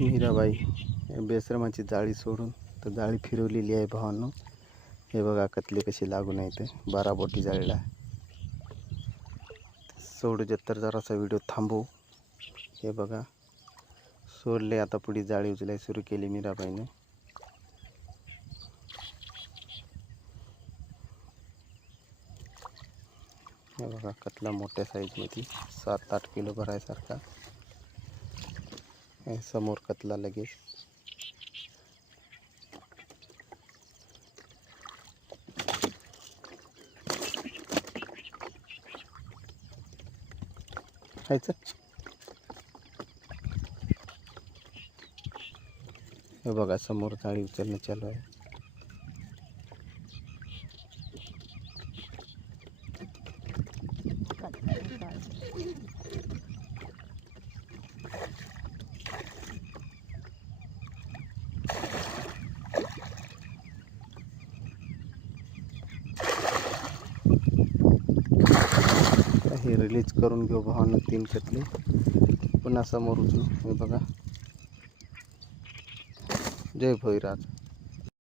मीराबाई बेशरमाची जाळी सोडून तर जाळी फिरवलेली आहे भावांनो. हे बघा कतले कशी लागून आहे ते 12 बोटी जाळीला. सोडू तर जरासा व्हिडिओ थांबवू. हे बघा सोडले, आता पुढे जाळी उचलाय सुरू केली मीराबाईने. हे बघा कतला मोठ्या साईजमध्ये 7-8 किलो भरायसारखा. समोर कतला लगेच. खायचं. हे बघा समोर जाळी उचलणं चालू आहे. हे रिलीज करून घेऊ भावांनो 3 कतली. पुन्हा समोर उचलू. हे बघा. जय भैराज.